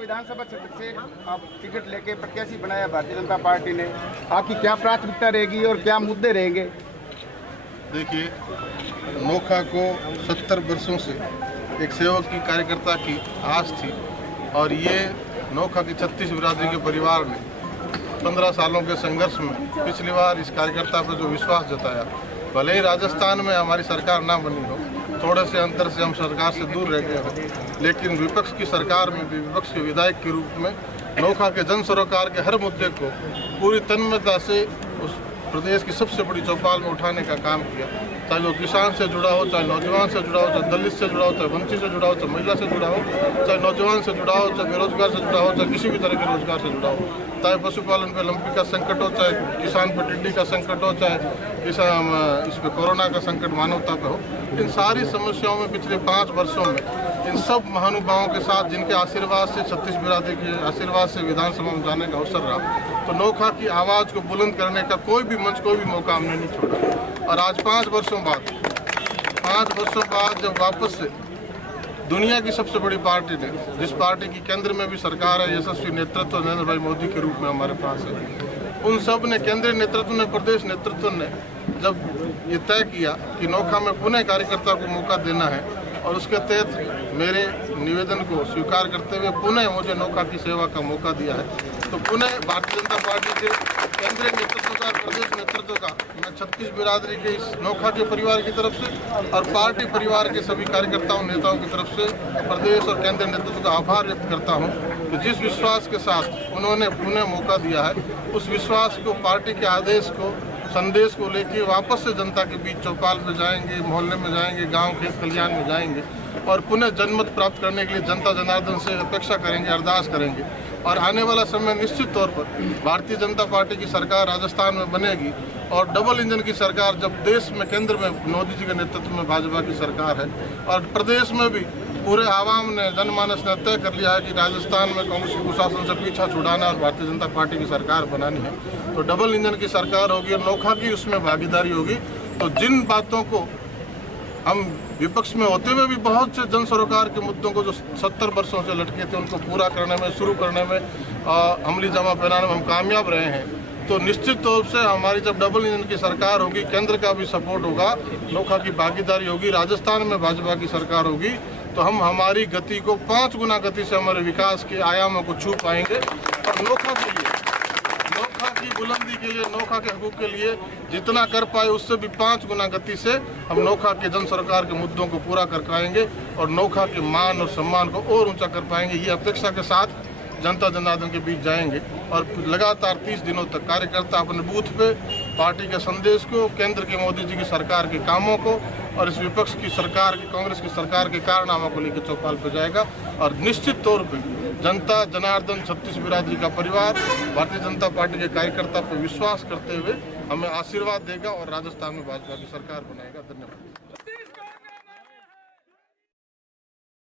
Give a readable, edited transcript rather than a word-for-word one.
विधानसभा क्षेत्र से आप टिकट लेके प्रत्याशी बनाया भारतीय जनता पार्टी ने, आपकी क्या प्राथमिकता रहेगी और क्या मुद्दे रहेंगे? देखिए, नोखा को 70 वर्षों से एक सेवक की कार्यकर्ता की आस थी और ये नोखा की 36 बिरादरी के परिवार ने 15 सालों के संघर्ष में पिछली बार इस कार्यकर्ता पर जो विश्वास जताया, भले ही राजस्थान में हमारी सरकार ना बनी हो, थोड़े से अंतर से हम सरकार से दूर रह गए हो, लेकिन विपक्ष की सरकार में भी विपक्ष के विधायक के रूप में नोखा के जन सरोकार के हर मुद्दे को पूरी तन्मयता से उस प्रदेश की सबसे बड़ी चौपाल में उठाने का काम किया। चाहे वो किसान से जुड़ा हो, चाहे नौजवान से जुड़ा हो, चाहे दलित से जुड़ा हो, चाहे वंचित से जुड़ा हो, चाहे महिला से जुड़ा हो, चाहे नौजवान से जुड़ा हो, चाहे बेरोजगार से जुड़ा हो, चाहे किसी भी तरह के रोजगार से जुड़ा हो, चाहे पशुपालन पे लंपी का संकट हो, चाहे किसान पे टिड्डी का संकट हो, चाहे इस पे कोरोना का संकट मानवता पे हो, इन सारी समस्याओं में पिछले 5 वर्षों में इन सब महानुभावों के साथ जिनके आशीर्वाद से 36 बिरादरी के आशीर्वाद से विधानसभा में जाने का अवसर रहा, तो नोखा की आवाज़ को बुलंद करने का कोई भी मंच, कोई भी मौका हमने नहीं छोड़ा। और आज 5 वर्षों बाद जब वापस से दुनिया की सबसे बड़ी पार्टी ने, जिस पार्टी की केंद्र में भी सरकार है, यशस्वी नेतृत्व नरेंद्र भाई मोदी के रूप में हमारे पास है, उन सब ने, केंद्रीय नेतृत्व ने, प्रदेश नेतृत्व ने जब ये तय किया कि नोखा में पुनः कार्यकर्ता को मौका देना है और उसके तहत मेरे निवेदन को स्वीकार करते हुए पुनः मुझे नोखा की सेवा का मौका दिया है, तो पुनः भारतीय जनता पार्टी के केंद्रीय नेतृत्व का, प्रदेश नेतृत्व का मैं 36 बिरादरी के इस नोखा के परिवार की तरफ से और पार्टी परिवार के सभी कार्यकर्ताओं, नेताओं की तरफ से प्रदेश और केंद्रीय नेतृत्व का आभार व्यक्त करता हूं कि जिस विश्वास के साथ उन्होंने पुनः मौका दिया है, उस विश्वास को, पार्टी के आदेश को, संदेश को लेके वापस से जनता के बीच चौपाल पे जाएंगे, मोहल्ले में जाएंगे, गांव के कल्याण में जाएंगे और पुनः जनमत प्राप्त करने के लिए जनता जनार्दन से अपेक्षा करेंगे, अरदास करेंगे। और आने वाला समय निश्चित तौर पर भारतीय जनता पार्टी की सरकार राजस्थान में बनेगी और डबल इंजन की सरकार, जब देश में केंद्र में मोदी जी के नेतृत्व में भाजपा की सरकार है और प्रदेश में भी पूरे आवाम ने, जनमानस ने तय कर लिया है कि राजस्थान में कांग्रेस के कुशासन से पीछा छुड़ाना और भारतीय जनता पार्टी की सरकार बनानी है, तो डबल इंजन की सरकार होगी और नोखा की उसमें भागीदारी होगी। तो जिन बातों को हम विपक्ष में होते हुए भी बहुत से जन सरोकार के मुद्दों को जो 70 वर्षों से लटके थे, उनको पूरा करने में, शुरू करने में, अमली जामा पहनाने में हम कामयाब रहे हैं, तो निश्चित तौर से हमारी जब डबल इंजन की सरकार होगी, केंद्र का भी सपोर्ट होगा, नोखा की भागीदारी होगी, राजस्थान में भाजपा की सरकार होगी, तो हम हमारी गति को 5 गुना गति से हमारे विकास के आयामों को छू पाएंगे और नोखा के लिए, नोखा की बुलंदी के लिए, नोखा के हकूक के लिए जितना कर पाए उससे भी 5 गुना गति से हम नोखा के जन सरकार के मुद्दों को पूरा कर पाएंगे और नोखा के मान और सम्मान को और ऊंचा कर पाएंगे। ये अपेक्षा के साथ जनता जनार्दन के बीच जाएंगे और लगातार 30 दिनों तक कार्यकर्ता अपने बूथ पे पार्टी के संदेश को, केंद्र के मोदी जी की सरकार के कामों को और इस विपक्ष की सरकार की, कांग्रेस की सरकार के कारनामों को लेकर चौपाल पर जाएगा और निश्चित तौर पे जनता जनार्दन, 36 बिरादरी का परिवार भारतीय जनता पार्टी के कार्यकर्ता पर विश्वास करते हुए हमें आशीर्वाद देगा और राजस्थान में भाजपा की सरकार बनाएगा। धन्यवाद।